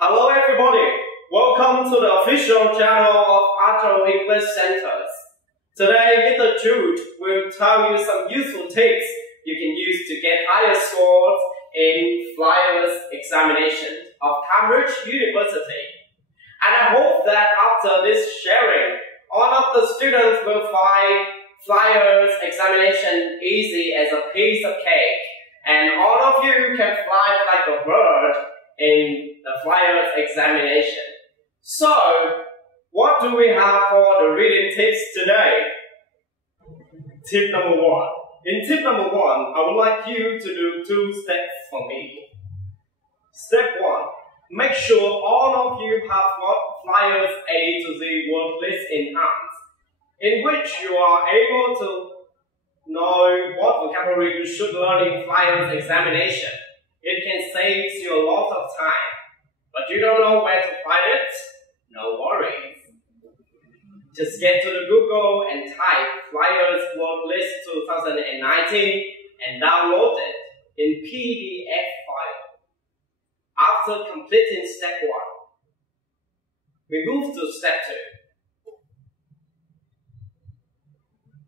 Hello everybody, welcome to the official channel of Á Châu English Centers. Today Mr.Jude will tell you some useful tips you can use to get higher scores in Flyers examination of Cambridge University. And I hope that after this sharing, all of the students will find Flyers examination easy as a piece of cake, and all of you can fly like a bird in the Flyers examination. So, what do we have for the reading tips today? Tip number 1. In tip number 1, I would like you to do 2 steps for me. Step 1. Make sure all of you have got Flyers A to Z word list in hand, in which you are able to know what vocabulary you should learn in Flyers examination. It can save you a lot of time, but you don't know where to find it? No worries. Just get to the Google and type Flyers word list 2019 and download it in PDF file. After completing step 1, we move to step 2.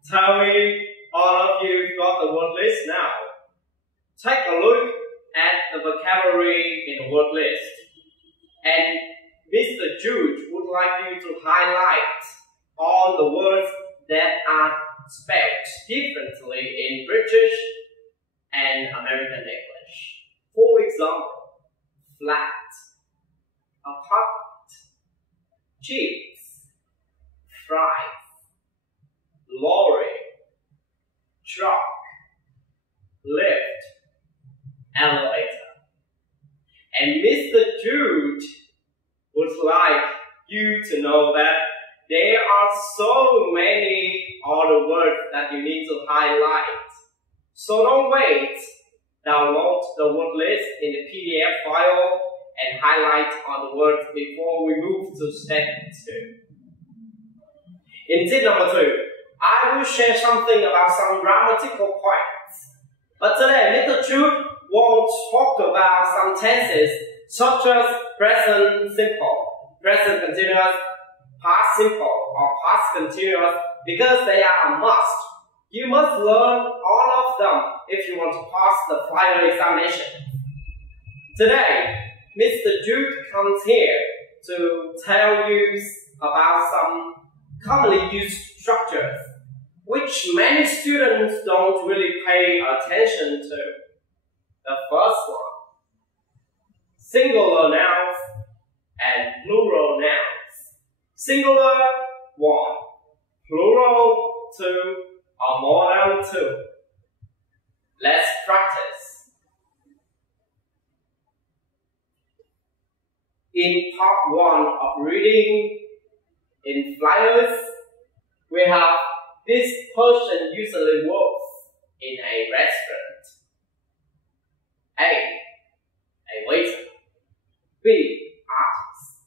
Tell me, all of you got the word list now. Take a look at the vocabulary in the word list, and Mr. Jude would like you to highlight all the words that are spelled differently in British and American English. For example, flat, apartment, chips, fries, lorry, truck, lift, elevator. And Mr. Jude would like you to know that there are so many other words that you need to highlight. So don't wait. Download the word list in the PDF file and highlight all the words before we move to step 2. In tip number 2, I will share something about some grammatical points. But today, Mr. Jude won't talk about some tenses such as present simple, present continuous, past simple, or past continuous because they are a must. You must learn all of them if you want to pass the final examination. Today, Mr. Jude comes here to tell you about some commonly used structures which many students don't really pay attention to. The first one, singular nouns and plural nouns. Singular, 1. Plural, 2, or more than 2. Let's practice. In part 1 of reading in Flyers, we have this person usually works in a restaurant. A waiter. B, artist.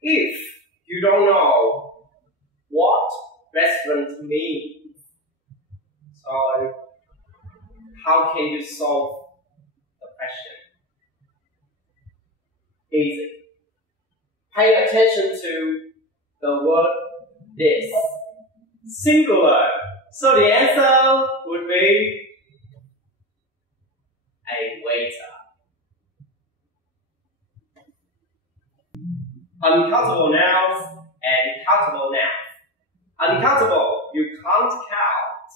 If you don't know what restaurant means, so how can you solve the question? Easy. Pay attention to the word this. Singular. So the answer would be a waiter. Uncountable nouns and countable nouns. Uncountable, you can't count.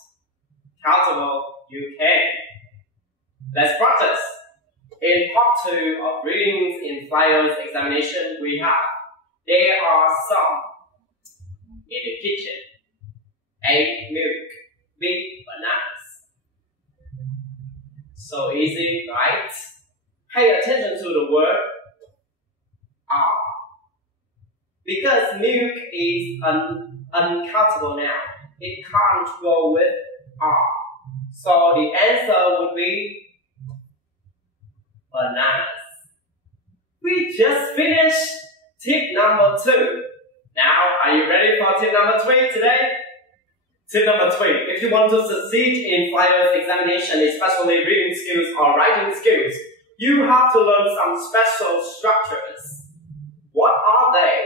Countable, you can. Let's practice. In part 2 of readings in Flyers examination, we have there are some in the kitchen. A, milk. B, bananas. So easy, right? Pay attention to the word are. Because milk is an uncountable noun, it can't go with are. So the answer would be bananas. We just finished tip number 2. Now, are you ready for tip number 3 today? Tip number 3. If you want to succeed in Flyers examination, especially reading skills or writing skills, you have to learn some special structures. What are they?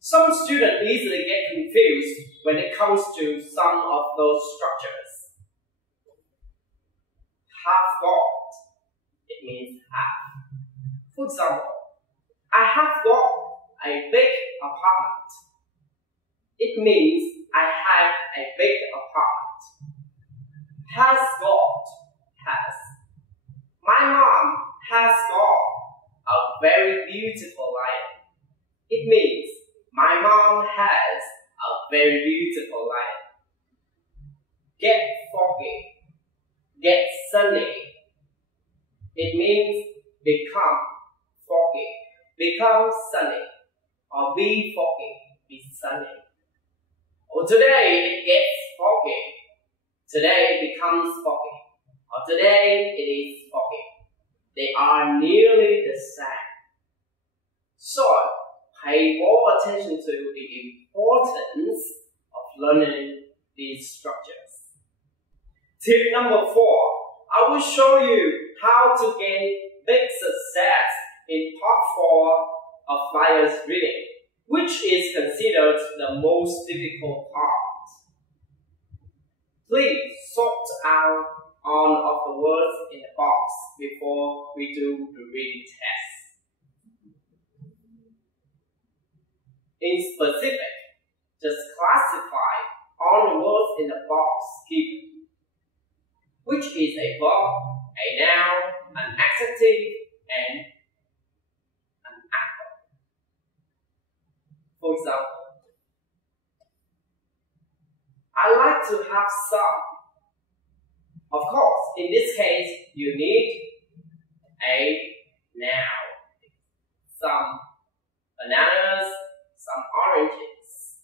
Some students easily get confused when it comes to some of those structures. Have got, it means have. For example, I have got a big apartment. It means I have a big apartment. Has got, has. My mom has got a very beautiful lion. It means my mom has a very beautiful lion. Get foggy, get sunny. It means become foggy, become sunny, or be foggy, be sunny. Or today it gets foggy, today it becomes foggy, or today it is foggy. They are nearly the same. So, pay more attention to the importance of learning these structures. Tip number 4. I will show you how to gain big success in part 4 of flyers reading, which is considered the most difficult part. Please sort out all of the words in the box before we do the reading test. In specific, just classify all the words in the box given, which is a verb, a noun, an adjective, and an adverb. For example, I like to have some. Of course, in this case, you need a noun. Some bananas, some oranges.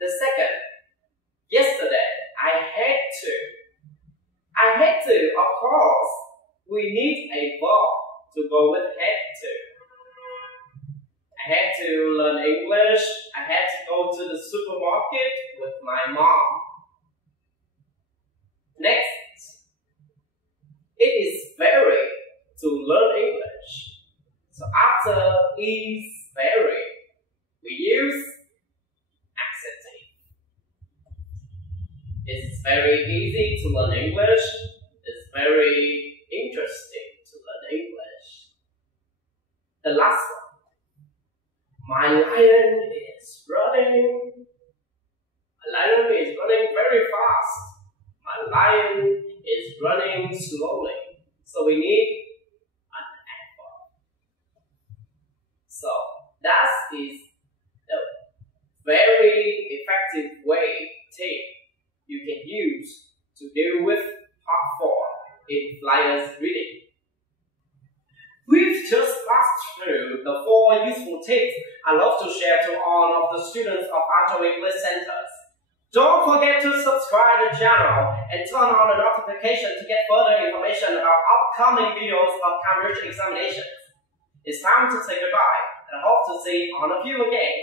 The second, yesterday, I had to. I had to, of course. We need a verb to go with had to. I had to learn English. I had to go to the supermarket with my mom. Next, it is very to learn English. So after is very, we use adjective. It's very easy to learn English. It's very interesting to learn English. The last one. My lion is running. My lion is running very fast. My lion is running slowly. So we need an adverb. So that is the very effective tip you can use to deal with part 4 in flyers reading. We've just passed through the 4 useful tips I love to share to all of the students of Á Châu English Centers. Don't forget to subscribe to the channel and turn on the notification to get further information about upcoming videos of Cambridge examinations. It's time to say goodbye, and I hope to see all of you again.